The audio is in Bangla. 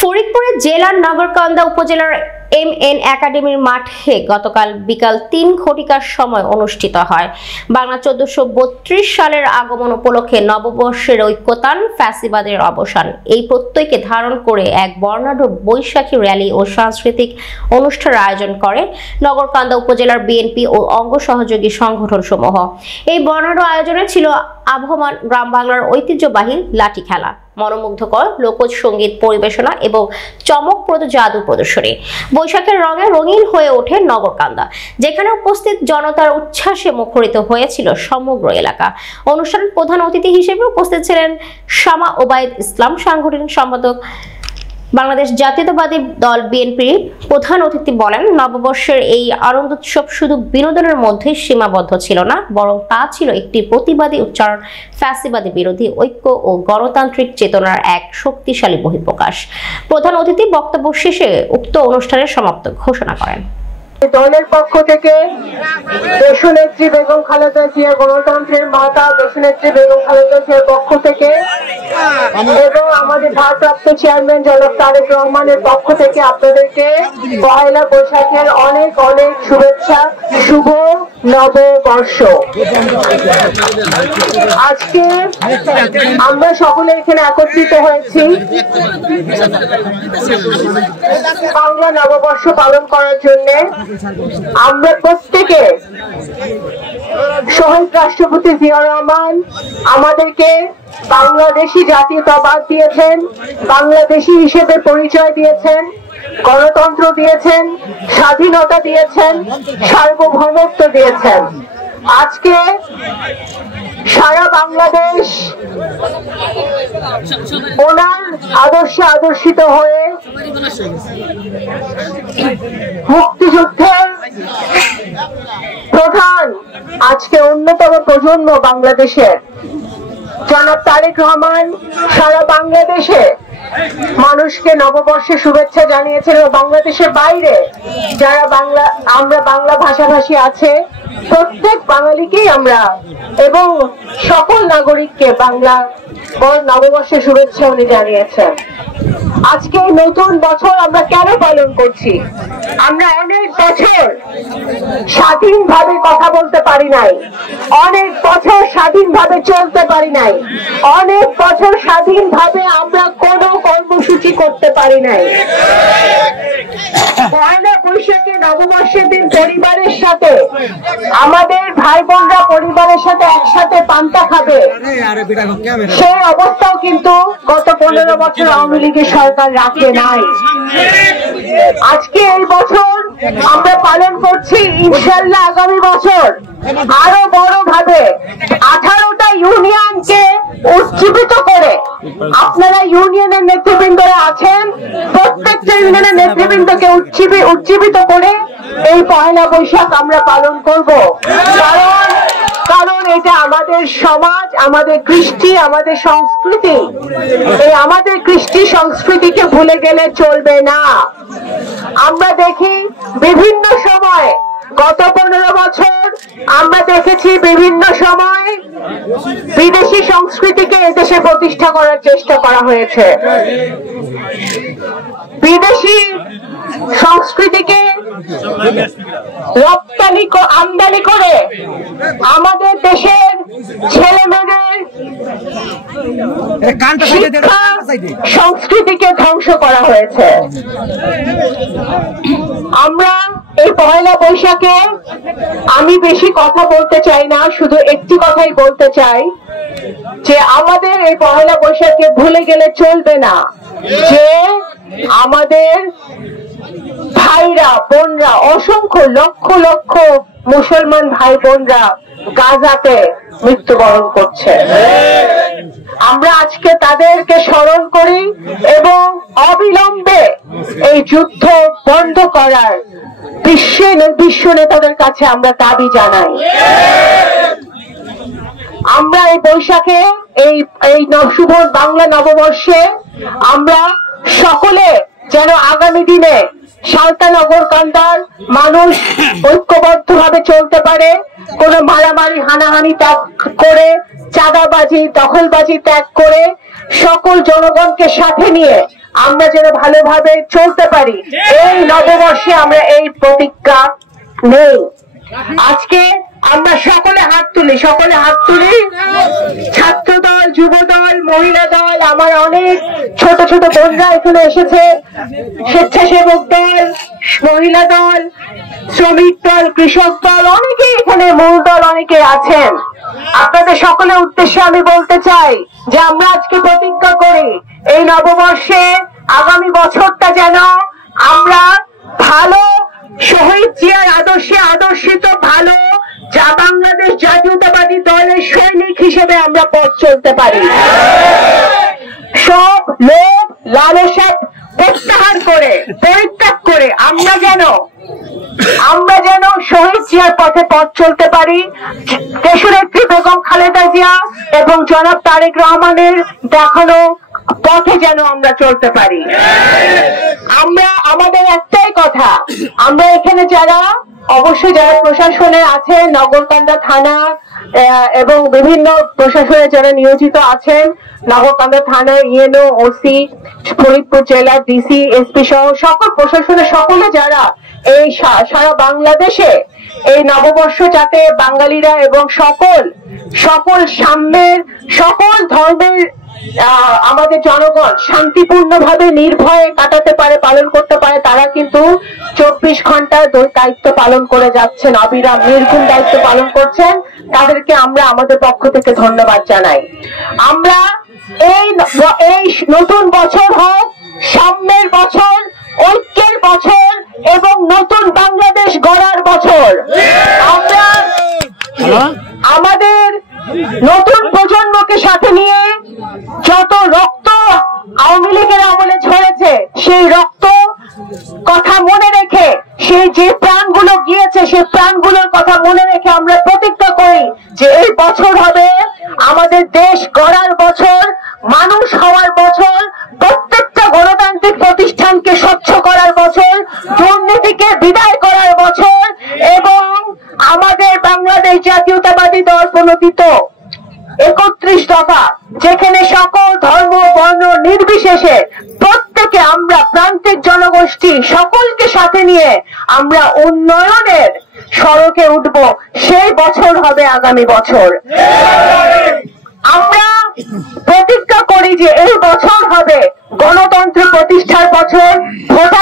ফরিদপুরের জেলার নগরকান্দা উপজেলার এমএন একাডেমির মাঠে গতকাল বিকাল ৩ ঘটিকার সময় অনুষ্ঠিত হয় বাংলা ১৪৩২ সালের আগমন উপলক্ষে নববর্ষের ঐক্যতান ফ্যাসিবাদের অবসান এই প্রত্যয়কে ধারণ করে এক বর্ণাঢ্য বৈশাখী র্যালি ও সাংস্কৃতিক অনুষ্ঠানের আয়োজন করে নগরকান্দা উপজেলার বিএনপি ও অঙ্গ সহযোগী সংগঠন সমূহ। এই বর্ণাঢ্য আয়োজনে ছিল আবহমান গ্রাম বাংলার ঐতিহ্যবাহী লাঠি খেলা, মনোমুগ্ধকর লোকজ সঙ্গীত পরিবেশনা এবং চমকপ্রদ জাদু প্রদর্শনী। বৈশাখের রঙে রঙিন হয়ে ওঠে নগরকান্দা, যেখানে উপস্থিত জনতার উচ্ছ্বাসে মুখরিত হয়েছিল সমগ্র এলাকা। অনুষ্ঠানের প্রধান অতিথি হিসেবে উপস্থিত ছিলেন শামা ওবায়দ ইসলাম, সাংগঠনিক সম্পাদক, বাংলাদেশ জাতীয়তাবাদী দল বিএনপির। প্রধান অতিথি বলেন, নববর্ষের এই আনন্দোৎসব শুধু বিনোদনের মধ্যে সীমাবদ্ধ ছিল না, বরং তা ছিল একটি প্রতিবাদী উচ্চারণ, ফ্যাসিবাদী বিরোধী ঐক্য ও গণতান্ত্রিক চেতনার এক শক্তিশালী বহিঃপ্রকাশ। প্রধান অতিথি বক্তব্য শেষে উক্ত অনুষ্ঠানের সমাপ্ত ঘোষণা করেন। দলের পক্ষ থেকে দেশনেত্রী বেগম খালেদা জিয়া, গণতন্ত্রের মাতা দেশনেত্রী বেগম খালেদা জিয়ার পক্ষ থেকে এবং আমাদের ভারপ্রাপ্ত চেয়ারম্যান জনাব তারেক রহমানের পক্ষ থেকে আপনাদেরকে পয়লা বৈশাখের অনেক অনেক শুভেচ্ছা, শুভ নববর্ষ। আজকে আমরা সকলে এখানে একত্রিত হয়েছি বাংলা নববর্ষ পালন করার জন্য। আমরা প্রত্যেকে শহীদ রাষ্ট্রপতি জিয়া রহমান আমাদেরকে বাংলাদেশি জাতীয়তাবাদ দিয়েছেন, বাংলাদেশি হিসেবে পরিচয় দিয়েছেন, গণতন্ত্র দিয়েছেন, স্বাধীনতা দিয়েছেন, সার্বভৌমত্ব দিয়েছেন। আজকে সারা বাংলাদেশ ওনার আদর্শে আদর্শিত হয়ে মুক্তিযুদ্ধের প্রধান আজকে অন্যতম প্রজন্ম বাংলাদেশের জনাব তারেক রহমান সারা বাংলাদেশে মানুষকে নববর্ষে শুভেচ্ছা জানিয়েছেন এবং বাংলাদেশের বাইরে যারা আমরা বাংলা ভাষাভাষী আছে প্রত্যেক বাঙালিকেই আমরা এবং সকল নাগরিককে বাংলা নববর্ষের শুভেচ্ছা উনি জানিয়েছেন। আজকে নতুন বছর আমরা কেন পালন করছি? আমরা অনেক বছর স্বাধীনভাবে কথা বলতে পারি নাই, অনেক বছর স্বাধীনভাবে চলতে পারি নাই, অনেক বছর স্বাধীনভাবে আমরা কোনো কর্মসূচি করতে পারি নাই। পয়লা বৈশাখে নববর্ষের দিন পরিবারের সাথে আমাদের ভাই বোনরা পরিবারের সাথে একসাথে পান্তা খাবে, সেই অবস্থাও কিন্তু গত 15 বছর আওয়ামী লীগের সরকার রাখে নাই। আজকে এই বছর আমরা পালন করছি, ইনশাল্লাহ আগামী বছর আরো বড় ভাবে 18টা ইউনিয়নকে উজ্জীবিত করে, আপনারা ইউনিয়নের নেতৃবৃন্দরা আছেন, প্রত্যেকটা ইউনিয়নের নেতৃবৃন্দকে উজ্জীবিত করে এই পয়লা বৈশাখ আমরা পালন করব। কারণ এটা আমাদের সমাজ, আমাদের কৃষ্টি, আমাদের সংস্কৃতি। এই আমাদের কৃষ্টি সংস্কৃতিকে ভুলে গেলে চলবে না। আমরা দেখি বিভিন্ন সময়, গত 15 বছর আমরা দেখেছি বিভিন্ন সময় বিদেশি সংস্কৃতিকে এদেশে প্রতিষ্ঠা করার চেষ্টা করা হয়েছে, বিদেশি সংস্কৃতিকে রপ্তানি আমদানি করে আমাদের দেশের ছেলে মেয়েদের শিক্ষা সংস্কৃতিকে ধ্বংস করা হয়েছে। আমরা এই পয়লা বৈশাখে আমি বেশি কথা বলতে চাই না, শুধু একটি কথাই বলতে চাই যে আমাদের এই পয়লা বৈশাখে ভুলে গেলে চলবে না যে আমাদের ভাইরা বোনরা, অসংখ্য লক্ষ লক্ষ মুসলমান ভাই বোনরা গাজাতে মৃত্যুবরণ করছে। আমরা আজকে তাদেরকে স্মরণ করি এবং অবিলম্বে এই যুদ্ধ বন্ধ করার বিশ্ব নেতাদের কাছে আমরা দাবি জানাই। আমরা এই বৈশাখে এই শুভ বাংলা নববর্ষে আমরা সকলে যেন আগামী দিনে সালতা নগরকান্দার মানুষ ঐক্যবদ্ধভাবে চলতে পারে, কোনো মারামারি হানাহানি ত্যাগ করে, চাঁদাবাজি দখলবাজি ত্যাগ করে সকল জনগণকে সাথে নিয়ে আমরা যেন ভালোভাবে চলতে পারি, এই নববর্ষে আমরা এই প্রতিজ্ঞা নেই। আজকে আমরা সকলে হাত তুলি, ছাত্র দল, যুব দল, মহিলা দল, আমার অনেক ছোট ছোট বোনরা এখানে এসেছে, স্বেচ্ছাসেবক দল, মহিলা দল, শ্রমিক দল, কৃষক দল, অনেকে এখানে, মূল দল অনেকে আছেন। আপনাদের সকলের উদ্দেশ্যে আমি বলতে চাই যে আমরা আজকে প্রতিজ্ঞা করি এই নববর্ষে আগামী বছরটা যেন আমরা ভালো শহীদ জিয়ার আদর্শে আদর্শিত ভালো যা বাংলাদেশ জাতীয়তাবাদী দলের সৈনিক হিসেবে আমরা পথ চলতে পারি। সব লোভ লালসা প্রত্যাহার করে, পরিত্যাগ করে আমরা যেন শহীদ জিয়ার পথে পথ চলতে পারি। দেশনেত্রী বেগম খালেদা জিয়া এবং জনাব তারেক রহমানের দেখানো পথে যেন আমরা চলতে পারি। আমাদের একটাই কথা, আমরা এখানে অবশ্যই যারা প্রশাসনে আছে, নগরকান্দা থানা এবং বিভিন্ন প্রশাসনে যারা নিয়োজিত আছেন, নগরকান্দা থানা, ইএনও, ওসি, ফরিদপুর জেলা ডিসি, এসপি সহ সকল প্রশাসনে সকলে যারা এই সারা বাংলাদেশে এই নববর্ষ যাতে বাঙালিরা এবং সকল সাম্যের, সকল ধর্মের আমাদের জনগণ শান্তিপূর্ণভাবে নির্ভয়ে কাটাতে পারে, পালন করতে পারে, তারা কিন্তু 24 ঘন্টা দায়িত্ব পালন করে যাচ্ছেন, অবিরাম নির্ঘুম দায়িত্ব পালন করছেন। তাদেরকে আমরা আমাদের পক্ষ থেকে ধন্যবাদ জানাই। আমরা এই নতুন বছর হোক সাম্যের বছর, ঐক্যের বছর এবং নতুন বাংলাদেশ গড়ার বছর। আমরা আমাদের নতুন প্রজন্মকে সাথে নিয়ে যত রক্ত আওয়ামী লীগের আমলে ঝরেছে সেই রক্ত কথা মনে রেখে, সেই যে প্রাণগুলো গিয়েছে সেই প্রাণগুলোর কথা মনে রেখে আমরা প্রতিজ্ঞা করি যে এই বছর হবে আমাদের দেশ গড়ার বছর, মানুষ হওয়ার বছর, প্রত্যেকটা গণতান্ত্রিক প্রতিষ্ঠানকে স্বচ্ছ করার বছর, দুর্নীতিকে বিদায় করার বছর এবং আমাদের বাংলাদেশ জাতীয়তাবাদী দল প্রণোদিত 31 দফা, যেখানে সকল ধর্ম বর্ণ নির্বিশেষে প্রত্যেকে আমরা প্রান্তিক জনগোষ্ঠী সকলকে সাথে নিয়ে আমরা উন্নয়নের সড়কে উঠব, সেই বছর হবে আগামী বছর। আমরা প্রতিজ্ঞা করি যে এই বছর হবে গণতন্ত্র প্রতিষ্ঠার বছর, ভোটার